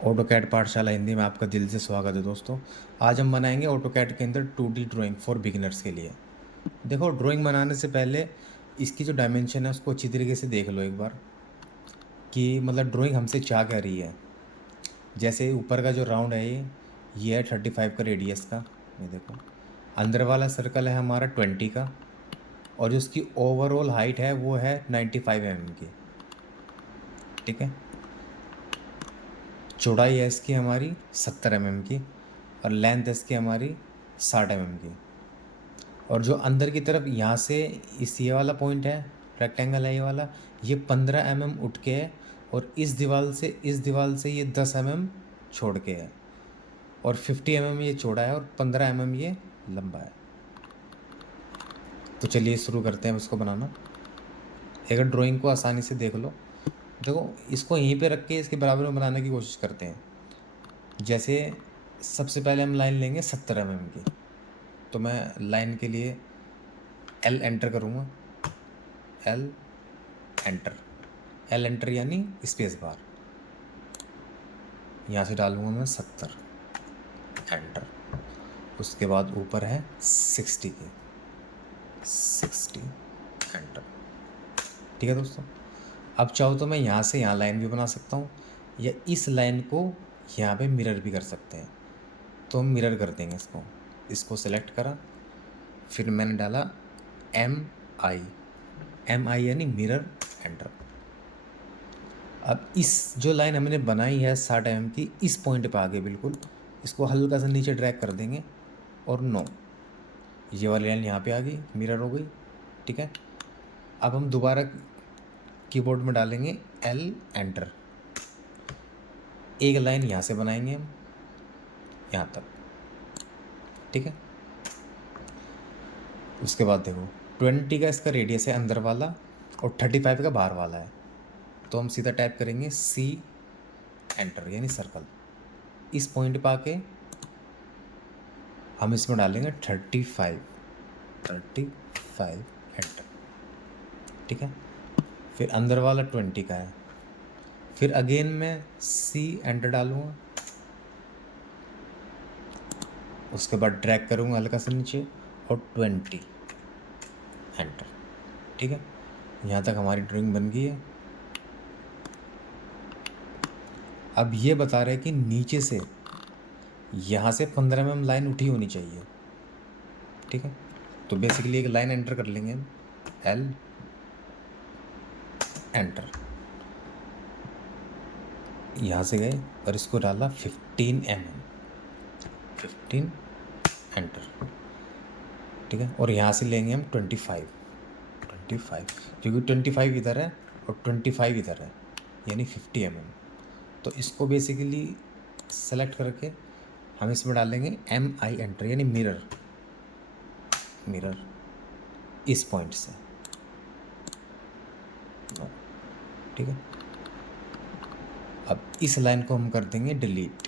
AutoCAD पाठशाला हिंदी में आपका दिल से स्वागत है दोस्तों। आज हम बनाएंगे ऑटोकैड के अंदर 2D ड्राइंग फॉर बिगिनर्स के लिए। देखो, ड्राइंग बनाने से पहले इसकी जो डायमेंशन है उसको अच्छी तरीके से देख लो एक बार कि मतलब ड्राइंग हमसे चाह क्या रही है। जैसे ऊपर का जो राउंड है ये है 35 का रेडियस का। ये देखो, अंदर वाला सर्कल है हमारा 20 का, और जो उसकी ओवरऑल हाइट है वो है 95 mm की। ठीक है, चौड़ाई है इसकी हमारी 70 mm की, और लेंथ है इसकी हमारी 60 mm की। और जो अंदर की तरफ यहाँ से ये वाला पॉइंट है, रेक्टेंगल है ये वाला, ये 15 mm उठ के है, और इस दीवार से ये 10 mm छोड़ के है, और 50 mm ये चौड़ा है और 15 mm ये लंबा है। तो चलिए शुरू करते हैं इसको बनाना। एक ड्राइंग को आसानी से देख लो। देखो, इसको यहीं पे रख के इसके बराबर में बनाने की कोशिश करते हैं। जैसे सबसे पहले हम लाइन लेंगे 70 mm की, तो मैं लाइन के लिए एल एंटर करूँगा। एल एंटर, एल एंटर यानी स्पेस बार। यहाँ से डालूँगा मैं 70, एंटर। उसके बाद ऊपर है 60 की, 60, एंटर। ठीक है दोस्तों, अब चाहो तो मैं यहाँ से यहाँ लाइन भी बना सकता हूँ, या इस लाइन को यहाँ पे मिरर भी कर सकते हैं। तो हम मिरर कर देंगे इसको सेलेक्ट करा, फिर मैंने डाला एम आई यानी मिरर, एंटर। अब इस जो लाइन हमने बनाई है 60 mm की, इस पॉइंट पे आगे बिल्कुल इसको हल्का सा नीचे ड्रैग कर देंगे, और नो, ये वाली लाइन यहाँ पे आ गई, मिरर हो गई। ठीक है, अब हम दोबारा कीबोर्ड में डालेंगे एल एंटर। एक लाइन यहाँ से बनाएंगे हम यहाँ तक। ठीक है, उसके बाद देखो 20 का इसका रेडियस है अंदर वाला, और 35 का बाहर वाला है। तो हम सीधा टाइप करेंगे सी, एंटर यानी सर्कल। इस पॉइंट पे आके हम इसमें डालेंगे 35, एंटर। ठीक है, फिर अंदर वाला 20 का है, फिर अगेन मैं सी एंटर डालूँगा। उसके बाद ड्रैग करूँगा हल्का सा नीचे, और 20, एंटर। ठीक है, यहाँ तक हमारी ड्राइंग बन गई है। अब ये बता रहे हैं कि नीचे से यहाँ से 15 mm लाइन उठी होनी चाहिए। ठीक है, तो बेसिकली एक लाइन एंटर कर लेंगे हम, एल एंटर। यहाँ से गए और इसको डाला 15 mm, 15, एंटर। ठीक है, और यहाँ से लेंगे हम 25, क्योंकि 25 इधर है और 25 इधर है, यानी 50 mm। तो इसको बेसिकली सेलेक्ट करके हम इसमें डालेंगे एम आई एंटर यानी मिरर, इस पॉइंट से। ठीक है, अब इस लाइन को हम कर देंगे डिलीट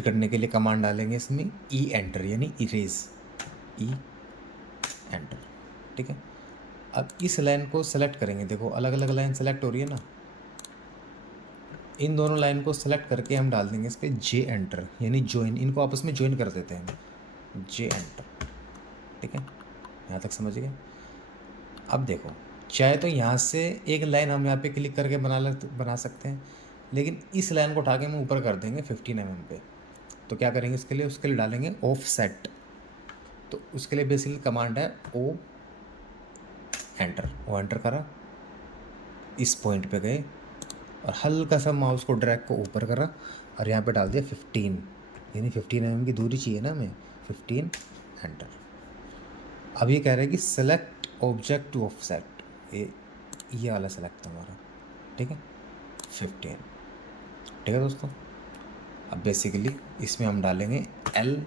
करने के लिए कमांड डालेंगे इसमें ई एंटर यानी इरेज, ई एंटर। ठीक है, अब इस लाइन को सेलेक्ट करेंगे। देखो अलग अलग लाइन सेलेक्ट हो रही है ना, इन दोनों लाइन को सेलेक्ट करके हम डाल देंगे इस पर जे एंटर यानी ज्वाइन। इनको आपस में ज्वाइन कर देते हैं, जे एंटर। ठीक है, यहाँ तक समझ गए। अब देखो, चाहे तो यहाँ से एक लाइन हम यहाँ पे क्लिक करके बना सकते हैं, लेकिन इस लाइन को उठा के हम ऊपर कर देंगे 15 mm पे। तो क्या करेंगे उसके लिए डालेंगे ऑफ सेट। तो उसके लिए बेसिकली कमांड है ओ एंटर, ओ एंटर करा, इस पॉइंट पे गए और हल्का सा माउस को ड्रैग को ऊपर करा, और यहाँ पे डाल दिया 15, यानी 15 mm की दूरी चाहिए ना हमें, 15, एंटर। अब ये कह रहा है कि सेलेक्ट ऑब्जेक्ट टू ऑफसेट, ये वाला सेलेक्ट था हमारा। ठीक है, 15। ठीक है दोस्तों, अब बेसिकली इसमें हम डालेंगे एल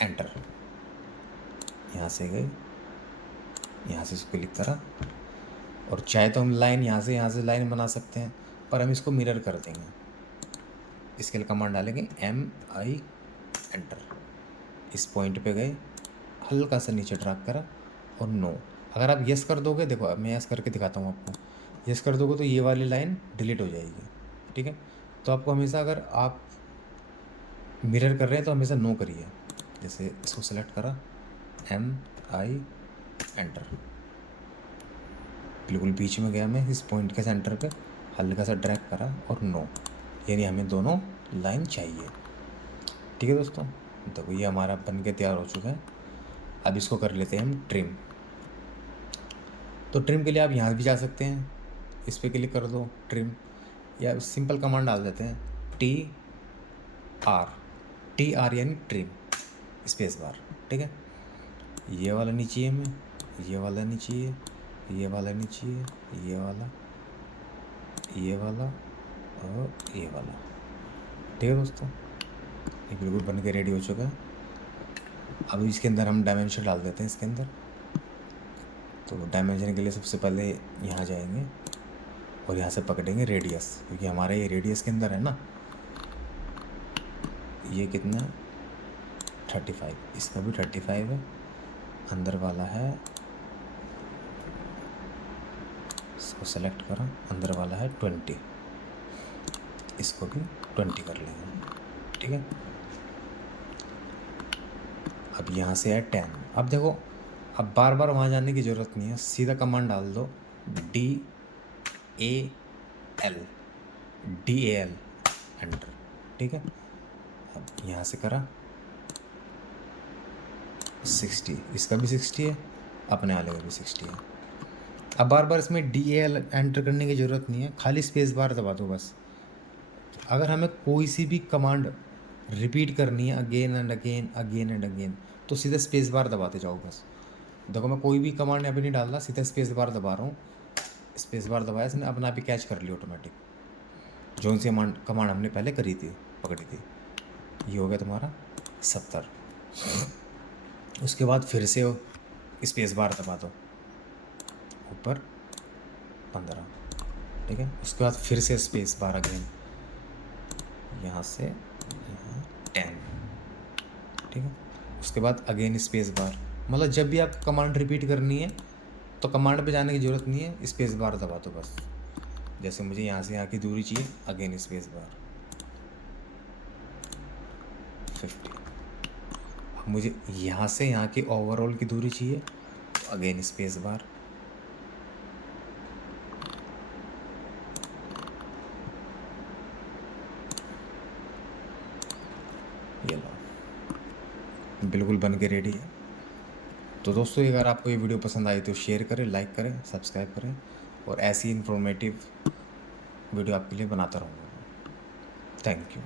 एंटर। यहाँ से गए, यहाँ से इसको क्लिक करा, और चाहे तो हम लाइन यहाँ से लाइन बना सकते हैं, पर हम इसको मिरर कर देंगे। इसके लिए कमांड डालेंगे एम आई एंटर। इस पॉइंट पे गए, हल्का सा नीचे ड्रैग करा, और नो। अगर आप यस कर दोगे, देखो मैं यस करके दिखाता हूँ आपको, यस कर दोगे तो ये वाली लाइन डिलीट हो जाएगी। ठीक है, तो आपको हमेशा, अगर आप मिरर कर रहे हैं तो हमेशा नो करिए। जैसे इसको सेलेक्ट करा, MI एंटर, बिल्कुल बीच में गया मैं इस पॉइंट के सेंटर पे, हल्का सा ड्रैग करा और नो, यानी हमें दोनों लाइन चाहिए। ठीक है दोस्तों, देखो ये हमारा बन के तैयार हो चुका है। अब इसको कर लेते हैं हम ट्रिम। तो ट्रिम के लिए आप यहाँ भी जा सकते हैं, इस पर क्लिक कर दो ट्रिम, या सिंपल कमांड डाल देते हैं TR यानी ट्रिम, स्पेस बार। ठीक है, ये वाला नहीं चाहिए हमें, ये वाला नहीं चाहिए, ये वाला नहीं चाहिए, ये वाला, ये वाला और ये वाला। ठीक है दोस्तों, ये बिल्कुल बन के रेडी हो चुका है। अब इसके अंदर हम डायमेंशन डाल देते हैं इसके अंदर। तो डायमेंशन के लिए सबसे पहले यहाँ जाएंगे और यहाँ से पकड़ेंगे रेडियस, क्योंकि हमारा ये रेडियस के अंदर है ना। ये कितना, 35, इसका भी 35 है। अंदर वाला है, इसको सेलेक्ट करा, अंदर वाला है 20, इसको भी 20 कर लेंगे। ठीक है, अब यहाँ से है 10। अब देखो, अब बार बार वहाँ जाने की ज़रूरत नहीं है, सीधा कमांड डाल दो DAL एंटर। ठीक है, अब यहाँ से करा 60, इसका भी 60 है, अपने वाले का भी 60 है। अब बार बार इसमें DAL एंटर करने की ज़रूरत नहीं है, खाली स्पेस बार दबा दो बस। अगर हमें कोई सी भी कमांड रिपीट करनी है again and again, again and again, तो सीधा स्पेस बार दबाते जाओ बस। देखो मैं कोई भी कमांड यहाँ पे नहीं डाल रहा, सीधा स्पेस बार दबा रहा हूँ। स्पेस बार दबाया, इसने अपने आप ही कैच कर लिया ऑटोमेटिक, जो सी कमांड हमने पहले करी थी, पकड़ी थी। ये हो गया तुम्हारा 70। उसके बाद फिर से स्पेस बार दबा दो, ऊपर 15। ठीक है, उसके बाद फिर से स्पेस बार अगेन, यहाँ से यहाँ 10। ठीक है, उसके बाद अगेन स्पेस बार। मतलब जब भी आप कमांड रिपीट करनी है तो कमांड पे जाने की ज़रूरत नहीं है, स्पेस बार दबा दो बस। जैसे मुझे यहाँ से यहाँ की दूरी चाहिए, अगेन स्पेस बार 50। अब मुझे यहाँ से यहाँ की ओवरऑल की दूरी चाहिए, अगेन स्पेस बार। ये लो, बिल्कुल बन के रेडी है। तो दोस्तों, अगर आपको ये वीडियो पसंद आई तो शेयर करें, लाइक करें, सब्सक्राइब करें, और ऐसी इन्फॉर्मेटिव वीडियो आपके लिए बनाता रहूँगा। Thank you.